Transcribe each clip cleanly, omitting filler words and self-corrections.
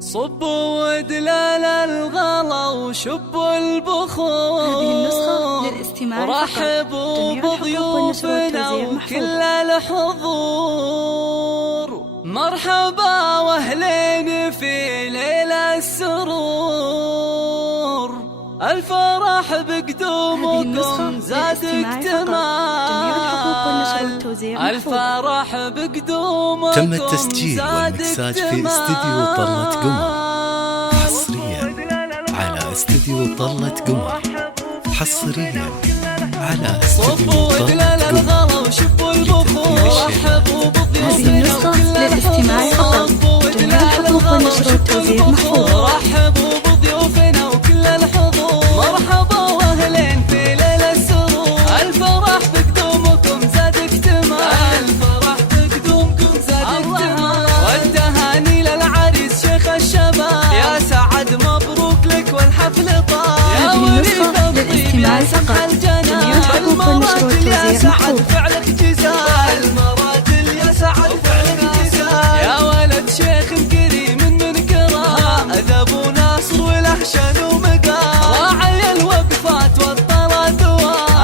صبوا ودلال الغلا وشبوا البخور. هذه النسخة للاستماع فقط. رحبوا بضيوفنا وكل الحضور. مرحبا واهلين في ليل السرور. الفرح بقدومكم زاد اكتمال. الفرح بقدومكم تم التسجيل والمكساج في استديو طلة قمر حصريا على استديو طلة قمر. حصريا على استديو طلة قمر. هذه النسخة للاستماع فقط. جميع الحقوق والنشر والتوزيع محفوظ. رحبوا بضيوفنا وكل الحضور. مرحبا واهلين في ليل السرور. الفرح بقدومكم زاد اكتمال. الفرح بقدومكم زاد اكتمال. والتهاني للعريس شيخ الشباب. يا سعد مبروك لك والحفل طال. هذه النسخة للاستماع فقط. جميع الحقوق والنشر والتوزيع محفوظ. فعلك جزاء المراتل يا سعد فعلك جزاء. يا ولد شيخ كريم من كرام. ذا ابو ناصر وله شان ومقام. راعي الوقفات والطلات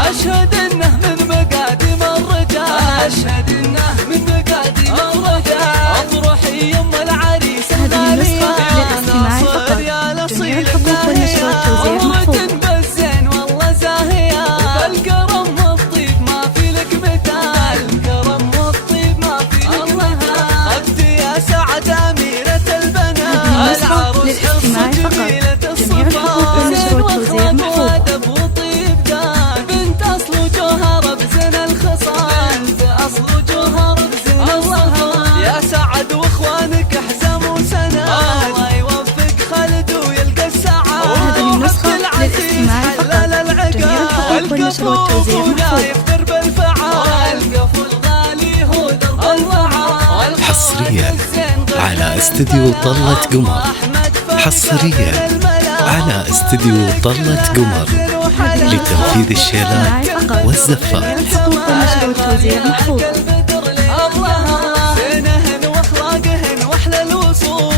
اشهد انه من مقادم الرجال. اشهد انه من مقادم الرجال. افرحي يم العريس هذه النسخة للاستماع فقط. جميع الحقوق والنشر والتوزيع محفوظ. بالزين والله زاهية. بالكرم والطيب ما في لك مثال. الكرم والطيب ما في لك مثال. اختي يا سعد اميرة البنات. هذه النسخة للاستماع فقط. جميع الحقوق والنشر والتوزيع محفوظ. وطيب دان. بنت اصل وجوهر بزين الخصال. بنت اصل وجوهر بزين الخصال. يا سعد واخوانك حزام وسناد. الله يوفق خالد ويلقى السعادة. هذه النسخة للاستماع فقط. جميع الحقوق والنشر والتوزيع محفوظ. حصريا على استديو طلة قمر. حصريا على استديو طلة قمر لتنفيذ الشيلات والزفات. جميع الحقوق والنشر والتوزيع محفوظ. الله زينهن واخلاقهن واحلى الوصول.